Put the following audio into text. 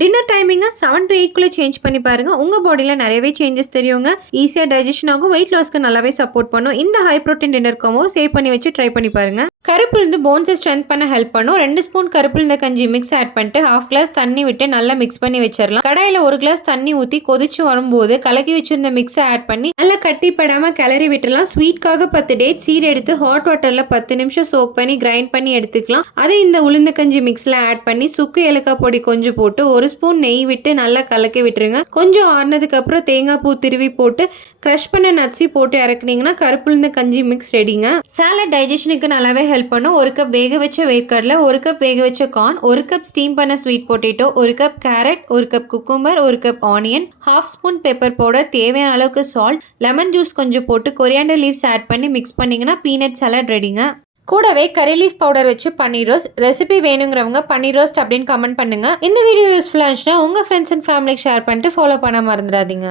Dinner டைமிங்கை seven to எயிட்குள்ளே change பண்ணி பாருங்கள் உங்கள் பாடியில் நிறையவே சேஞ்சஸ் தெரியுங்க. ஈஸியாக டைஜஷன் ஆகும். வெயிட் லாஸ்க்கு நல்லாவே சப்போர்ட் பண்ணும். இந்த high protein dinner combo save பண்ணி வச்சு ட்ரை பண்ணி பாருங்கள் கருப்பு கருப்புளுந்து போன்ஸை ஸ்ட்ரென்த் பண்ண ஹெல்ப் பண்ணும். ரெண்டு ஸ்பூன் கருப்பு கருப்புளுந்த கஞ்சி மிக்ஸ் ஆட் பண்ணிட்டு ஹாஃப் கிளாஸ் தண்ணி விட்டு நல்லா மிக்ஸ் பண்ணி வச்சிடலாம் கடாயில் ஒரு கிளாஸ் தண்ணி ஊற்றி கொதிச்சு வரும்போது கலக்கி வச்சிருந்த மிக்ஸை ஆட் பண்ணி நல்லா கட்டி படாமல் கிளறி விட்டுலாம் ஸ்வீட்காக பத்து டேட் சீட் எடுத்து ஹாட் வாட்டரில் பத்து நிமிஷம் சோக் பண்ணி கிரைண்ட் பண்ணி எடுத்துக்கலாம். அதை இந்த உளுந்த கஞ்சி மிக்ஸில் ஆட் பண்ணி சுக்கு ஏலக்காய் பொடி கொஞ்சம் போட்டு ஒரு ஸ்பூன் நெய் விட்டு நல்லா கலக்கி விட்டுருங்க. கொஞ்சம் ஆறுனதுக்கப்புறம் தேங்காய் பூ திருவி போட்டு க்ரஷ் பண்ண நட்ஸி போட்டு இறக்குனீங்கன்னா கருப்புளுந்த கஞ்சி மிக்ஸ் ரெடிங்க சாலட் டைஜஷனுக்கு நல்லாவே ஹெல்ப் பண்ணும். ஒரு கப் வேக வச்ச வேர்க்கடலை ஒரு கப் வேக வச்ச கார்ன் ஒரு கப் ஸ்டீம் பண்ண ஸ்வீட் பொட்டேட்டோ ஒரு கப் கேரட் ஒரு கப் குக்கும்பர் ஒரு cup onion half spoon pepper powder தேவையான அளவுக்கு சால்ட் லெமன் ஜூஸ் கொஞ்சம் போட்டு கொரியாண்டர் லீவ்ஸ் ஆட் பண்ணி மிக்ஸ் பண்ணிங்கன்னா பீனட் சாலட் ரெடிங்க கூடவே கறி லீஃப் பவுடர் வச்சு பன்னீர் ரோஸ்ட் ரெசிபி வேணுங்கிறவங்க பன்னீர் ரோஸ்ட் அப்படின்னு கமெண்ட் பண்ணுங்கள் இந்த வீடியோ யூஸ்ஃபுல்லாக இருந்துச்சுன்னா உங்கள் ஃப்ரெண்ட்ஸ் அண்ட் ஃபேமிலிக்கு ஷேர் பண்ணிட்டு ஃபாலோ பண்ண மறந்துடாதீங்க.